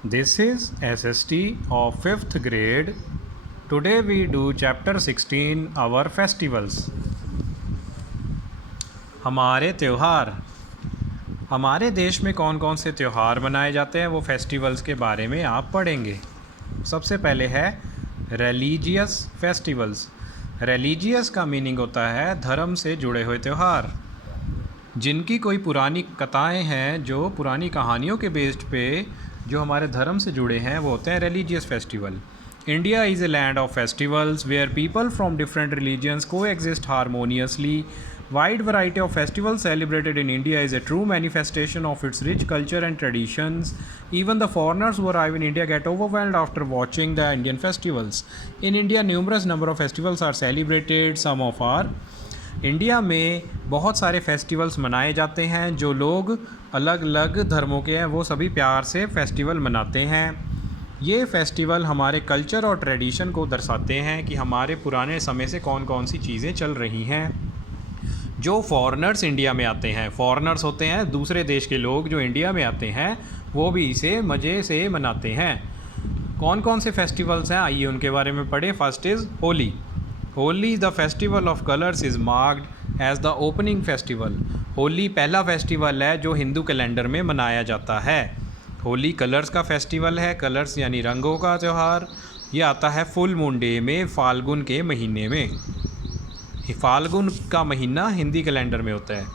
This is SST of 5th grade. Today we do chapter 16 our festivals. हमारे त्यौहार। हमारे देश में कौन कौन से त्यौहार मनाए जाते हैं वो फेस्टिवल्स के बारे में आप पढ़ेंगे। सबसे पहले है रिलीजियस फेस्टिवल्स। रिलीजियस का मीनिंग होता है धर्म से जुड़े हुए त्यौहार। जिनकी कोई पुरानी कथाएं हैं, जो पुरानी कहानियों के बेस्ड पे जो हमारे धर्म से जुड़े हैं, वो होते हैं religious festival. India is a land of festivals where people from different religions coexist harmoniously. Wide variety of festivals celebrated in India is a true manifestation of its rich culture and traditions. Even the foreigners who arrive in India get overwhelmed after watching the Indian festivals. In India, numerous number of festivals are celebrated. Some of our India में बहुत सारे festivals मनाए जाते हैं। जो लोग अलग अलग धर्मों के हैं वो सभी प्यार से फेस्टिवल मनाते हैं। ये फेस्टिवल हमारे कल्चर और ट्रेडिशन को दर्शाते हैं कि हमारे पुराने समय से कौन कौन सी चीज़ें चल रही हैं। जो फॉरेनर्स इंडिया में आते हैं, फॉरेनर्स होते हैं दूसरे देश के लोग जो इंडिया में आते हैं, वो भी इसे मज़े से मनाते हैं। कौन कौन से फेस्टिवल्स हैं, आइए उनके बारे में पढ़ें। First is Holi. Holi the festival of colours is marked as the opening festival. Holi पहला फेस्टिवल है जो हिंदू कैलेंडर में मनाया जाता है। होली कलर्स का फेस्टिवल है। कलर्स यानी रंगों का त्यौहार। ये आता है फुल मून डे में, फाल्गुन के महीने में। फाल्गुन का महीना हिंदी कैलेंडर में होता है।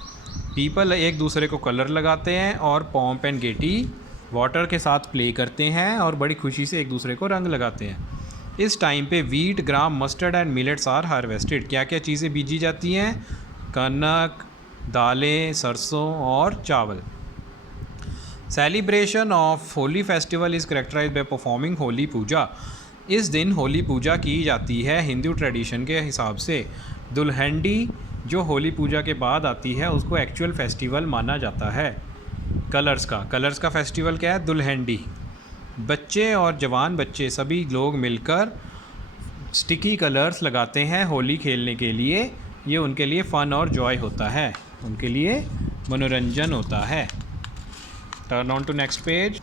पीपल एक दूसरे को कलर लगाते हैं और पॉम्प एंड गेटी वाटर के साथ प्ले करते हैं और बड़ी खुशी से एक दूसरे को रंग लगाते हैं। इस टाइम पे wheat, gram, mustard and millets are harvested. क्या क्या चीज़ें बीजी जाती हैं? कनक, दालें, सरसों और चावल। Celebration of Holi festival is characterized by performing Holi puja. इस दिन होली पूजा की जाती है हिंदू ट्रेडिशन के हिसाब से। दुल्हंडी जो होली पूजा के बाद आती है उसको एक्चुअल फेस्टिवल माना जाता है। कलर्स का फेस्टिवल क्या है? दुल्हंडी। बच्चे और जवान बच्चे सभी लोग मिलकर स्टिकी कलर्स लगाते हैं होली खेलने के लिए। ये उनके लिए फ़न और जॉय होता है, उनके लिए मनोरंजन होता है। Turn on to next page.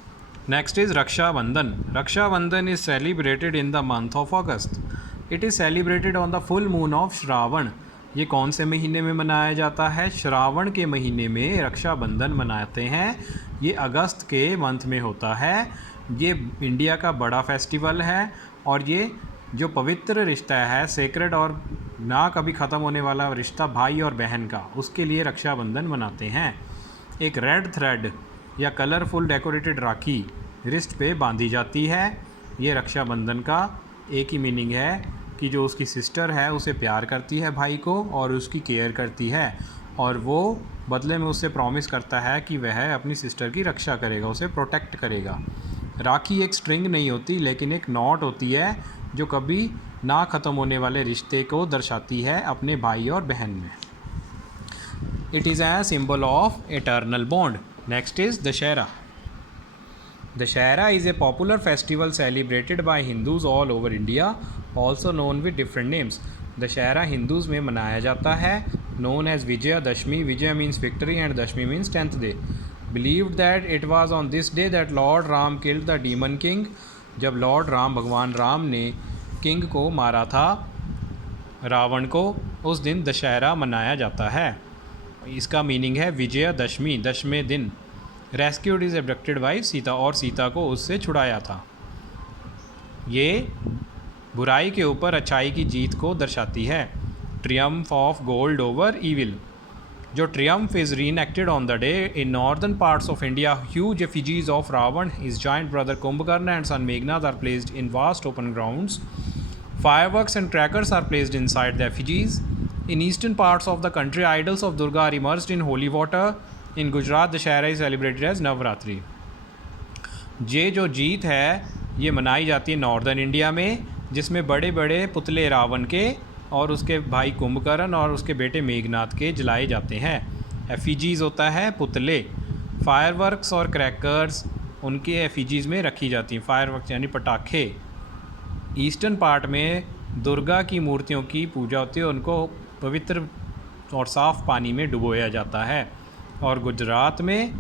Next is Rakshabandhan. Rakshabandhan is celebrated in the month of August. It is celebrated on the full moon of Shravan. ये कौन से महीने में मनाया जाता है? श्रावण के महीने में रक्षाबंधन मनाते हैं। ये अगस्त के मंथ में होता है। ये इंडिया का बड़ा फेस्टिवल है और ये जो पवित्र रिश्ता है, सेक्रेड और ना कभी ख़त्म होने वाला रिश्ता भाई और बहन का, उसके लिए रक्षाबंधन मनाते हैं। एक रेड थ्रेड या कलरफुल डेकोरेटेड राखी रिस्ट पे बांधी जाती है। ये रक्षाबंधन का एक ही मीनिंग है कि जो उसकी सिस्टर है उसे प्यार करती है भाई को और उसकी केयर करती है, और वो बदले में उससे प्रॉमिस करता है कि वह अपनी सिस्टर की रक्षा करेगा, उसे प्रोटेक्ट करेगा। राखी एक स्ट्रिंग नहीं होती लेकिन एक नॉट होती है जो कभी ना ख़त्म होने वाले रिश्ते को दर्शाती है अपने भाई और बहन में। It is a symbol of eternal bond. Next is Dussehra. Dashera is a popular festival celebrated by Hindus all over India, also known with different names. Dussehra Hindus में मनाया जाता है, known as Vijaya Dashmi. Vijaya means victory and Dashmi means 10th day. Believed that it was on this day that Lord Ram killed the demon king. जब Lord Ram, भगवान राम ने king को मारा था, रावण को, उस दिन दशहरा मनाया जाता है। इसका मीनिंग है विजया दशमी, दशवें दिन। रेस्क्यूड इज़ एब्डक्टेड बाई सीता, और सीता को उससे छुड़ाया था। ये बुराई के ऊपर अच्छाई की जीत को दर्शाती है। Triumph of gold over evil. जो triumph is reacted on the day in northern parts of India. Huge effigies of Ravana, his giant brother Kumbhakarna and son Meghnad are placed in vast open grounds. Fireworks and crackers are placed inside the effigies. In eastern parts of the country, idols of Durga are immersed in holy water. In Gujarat, Dashera is celebrated as Navratri. ये जो जीत है ये मनाई जाती है northern India में, जिसमें बड़े बड़े पुतले रावण के और उसके भाई कुंभकर्ण और उसके बेटे मेघनाथ के जलाए जाते हैं। एफिजीज होता है पुतले। फायरवर्क्स और क्रैकर्स उनके एफिजीज में रखी जाती हैं। फायरवर्क्स यानी पटाखे। ईस्टर्न पार्ट में दुर्गा की मूर्तियों की पूजा होती है, उनको पवित्र और साफ़ पानी में डुबोया जाता है। और गुजरात में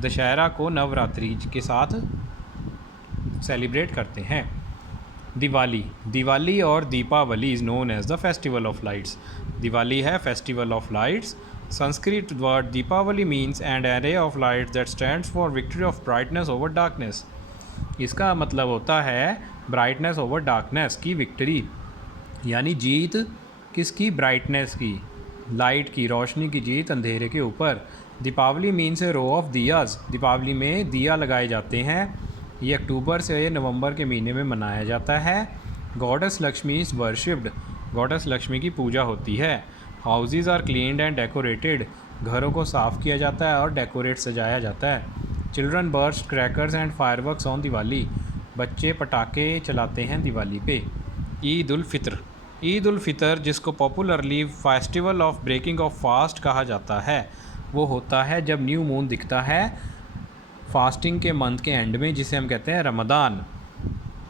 दशहरा को नवरात्रि के साथ सेलिब्रेट करते हैं। दिवाली, दिवाली और Deepavali is known as the festival of lights. Diwali है festival of lights. Sanskrit word Deepavali means and array of lights that stands for victory of brightness over darkness. इसका मतलब होता है ब्राइटनेस ओवर डार्कनेस की विक्ट्री, यानी जीत किसकी? ब्राइटनेस की, लाइट की, रोशनी की जीत अंधेरे के ऊपर। Deepavali means a row of diyas. Deepavali में दिया लगाए जाते हैं। ये अक्टूबर से नवंबर के महीने में मनाया जाता है। Goddess Lakshmi is worshipped. Goddess Lakshmi की पूजा होती है। Houses are cleaned and decorated. घरों को साफ़ किया जाता है और डेकोरेट सजाया जाता है। Children burst crackers and fireworks on Diwali. बच्चे पटाखे चलाते हैं दिवाली पे। ईद उल फितर, ईद उल फितर जिसको popularly festival of breaking of fast कहा जाता है, वो होता है जब न्यू मून दिखता है फास्टिंग के मंथ के एंड में, जिसे हम कहते हैं रमदान,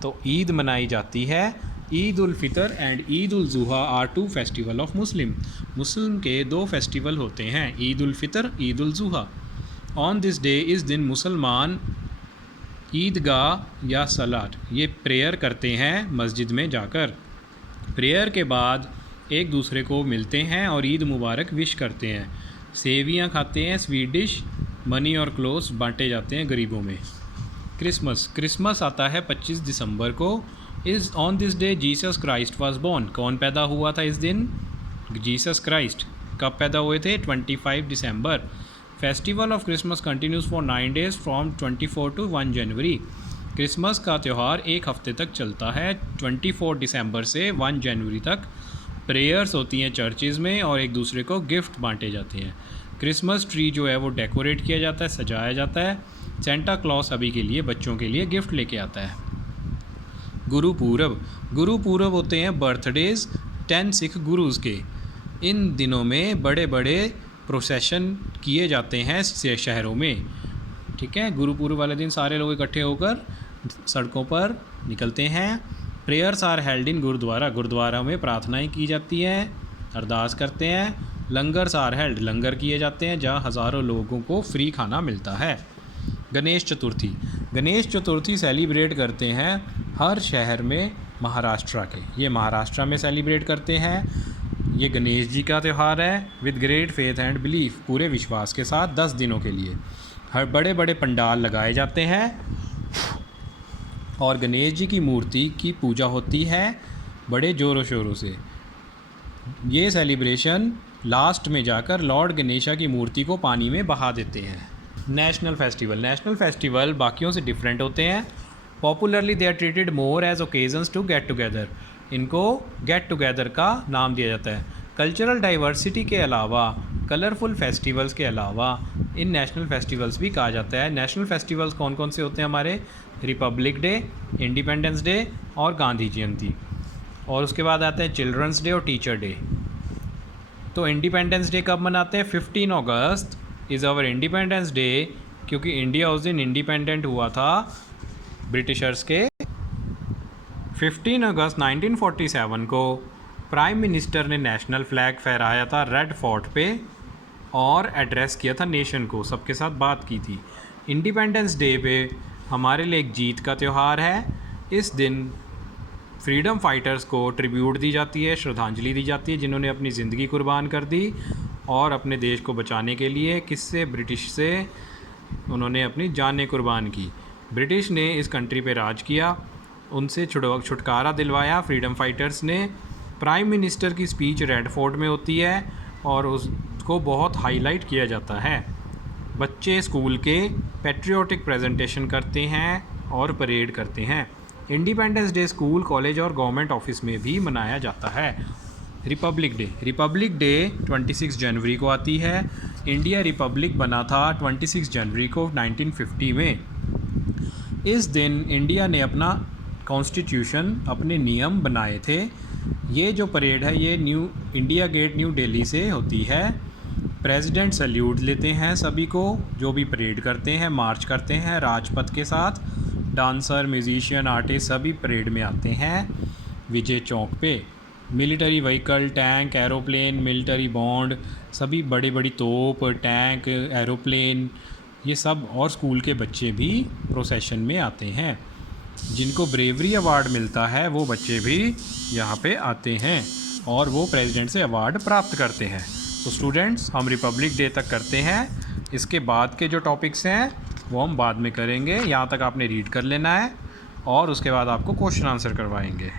तो ईद मनाई जाती है। Eid ul Fitr and Eid ul Zuha are two festival of Muslim. Muslim के दो फेस्टिवल होते हैं, Eid ul Fitr, Eid ul Zuha. On this day, इस दिन मुसलमान ईदगाह या सलात, ये प्रेयर करते हैं मस्जिद में जाकर। प्रेयर के बाद एक दूसरे को मिलते हैं और ईद मुबारक विश करते हैं। सेवियाँ खाते हैं, स्वीट डिश, मनी और क्लोथ्स बांटे जाते हैं गरीबों में। क्रिसमस, क्रिसमस आता है 25 दिसंबर को। Is on this day Jesus Christ was born. कौन पैदा हुआ था इस दिन? Jesus Christ. कब पैदा हुए थे? 25 दिसंबर। Festival of Christmas continues for 9 days from 24 to 1 January. Christmas का त्यौहार एक हफ्ते तक चलता है, 24 दिसंबर से 1 जनवरी तक। प्रेयर्स होती हैं चर्चेज़ में और एक दूसरे को गिफ्ट बांटे जाते हैं। क्रिसमस ट्री जो है वो डेकोरेट किया जाता है, सजाया जाता है। सेंटा क्लॉस सभी के लिए, बच्चों के लिए गिफ्ट लेके आता है। गुरुपूरब, गुरुपूरब होते हैं बर्थडेज़ 10 सिख गुरुज़ के। इन दिनों में बड़े बड़े प्रोसेशन किए जाते हैं शहरों में, ठीक है। गुरुपूरब वाले दिन सारे लोग इकट्ठे होकर सड़कों पर निकलते हैं। Prayers are held in gurdwara, gurdwara में प्रार्थनाएं की जाती हैं, अरदास करते हैं। लंगर्स आर हेल्ड, लंगर किए जाते हैं जहाँ हज़ारों लोगों को फ्री खाना मिलता है। गणेश चतुर्थी, गणेश चतुर्थी सेलिब्रेट करते हैं हर शहर में महाराष्ट्र के। ये महाराष्ट्र में सेलिब्रेट करते हैं। ये गणेश जी का त्यौहार है with great faith and belief, पूरे विश्वास के साथ 10 दिनों के लिए। हर बड़े बड़े पंडाल लगाए जाते हैं और गणेश जी की मूर्ति की पूजा होती है बड़े ज़ोरों शोरों से। ये सेलिब्रेशन लास्ट में जाकर लॉर्ड गणेशा की मूर्ति को पानी में बहा देते हैं। नेशनल फेस्टिवल, नेशनल फेस्टिवल बाकियों से डिफरेंट होते हैं। Popularly they are treated more as occasions to get together. इनको गेट टुगेदर का नाम दिया जाता है। कल्चरल डाइवर्सिटी के अलावा, कलरफुल फेस्टिवल्स के अलावा इन नेशनल फेस्टिवल्स भी कहा जाता है। नेशनल फेस्टिवल्स कौन कौन से होते हैं हमारे? रिपब्लिक डे, इंडिपेंडेंस डे और गांधी जयंती। और उसके बाद आते हैं चिल्ड्रंस डे और टीचर डे। तो इंडिपेंडेंस डे कब मनाते हैं? 15 अगस्त इज़ आवर इंडिपेंडेंस डे, क्योंकि इंडिया उस दिन इंडिपेंडेंट हुआ था ब्रिटिशर्स के। 15 अगस्त 1947 को प्राइम मिनिस्टर ने नेशनल फ्लैग फहराया था रेड फोर्ट पे और एड्रेस किया था नेशन को, सबके साथ बात की थी। इंडिपेंडेंस डे पे हमारे लिए एक जीत का त्यौहार है। इस दिन फ्रीडम फाइटर्स को ट्रिब्यूट दी जाती है, श्रद्धांजलि दी जाती है, जिन्होंने अपनी ज़िंदगी कुर्बान कर दी और अपने देश को बचाने के लिए किससे? ब्रिटिश से उन्होंने अपनी जानें कुर्बान की। ब्रिटिश ने इस कंट्री पे राज किया, उनसे छुटकारा दिलवाया फ्रीडम फाइटर्स ने। प्राइम मिनिस्टर की स्पीच रेड फोर्ट में होती है और उसको बहुत हाईलाइट किया जाता है। बच्चे स्कूल के पैट्रियोटिक प्रेजेंटेशन करते हैं और परेड करते हैं। इंडिपेंडेंस डे स्कूल, कॉलेज और गवर्नमेंट ऑफिस में भी मनाया जाता है। रिपब्लिक डे, रिपब्लिक डे 26 जनवरी को आती है। इंडिया रिपब्लिक बना था 26 जनवरी को 1950 में। इस दिन इंडिया ने अपना कॉन्स्टिट्यूशन, अपने नियम बनाए थे। ये जो परेड है ये new India get new Delhi से होती है। प्रेसिडेंट सल्यूट लेते हैं सभी को जो भी परेड करते हैं, मार्च करते हैं राजपथ के साथ। डांसर, म्यूजिशियन, आर्टिस्ट सभी परेड में आते हैं विजय चौक पे। Military vehicle, tank, aeroplane, military bond, सभी बड़ी बड़ी तोप, टैंक, एरोप्लेन, ये सब और स्कूल के बच्चे भी प्रोसेशन में आते हैं। जिनको ब्रेवरी अवार्ड मिलता है वो बच्चे भी यहाँ पे आते हैं और वो प्रेसिडेंट से अवार्ड प्राप्त करते हैं। तो स्टूडेंट्स, हम रिपब्लिक डे तक करते हैं। इसके बाद के जो टॉपिक्स हैं वो हम बाद में करेंगे। यहाँ तक आपने रीड कर लेना है और उसके बाद आपको क्वेश्चन आंसर करवाएंगे।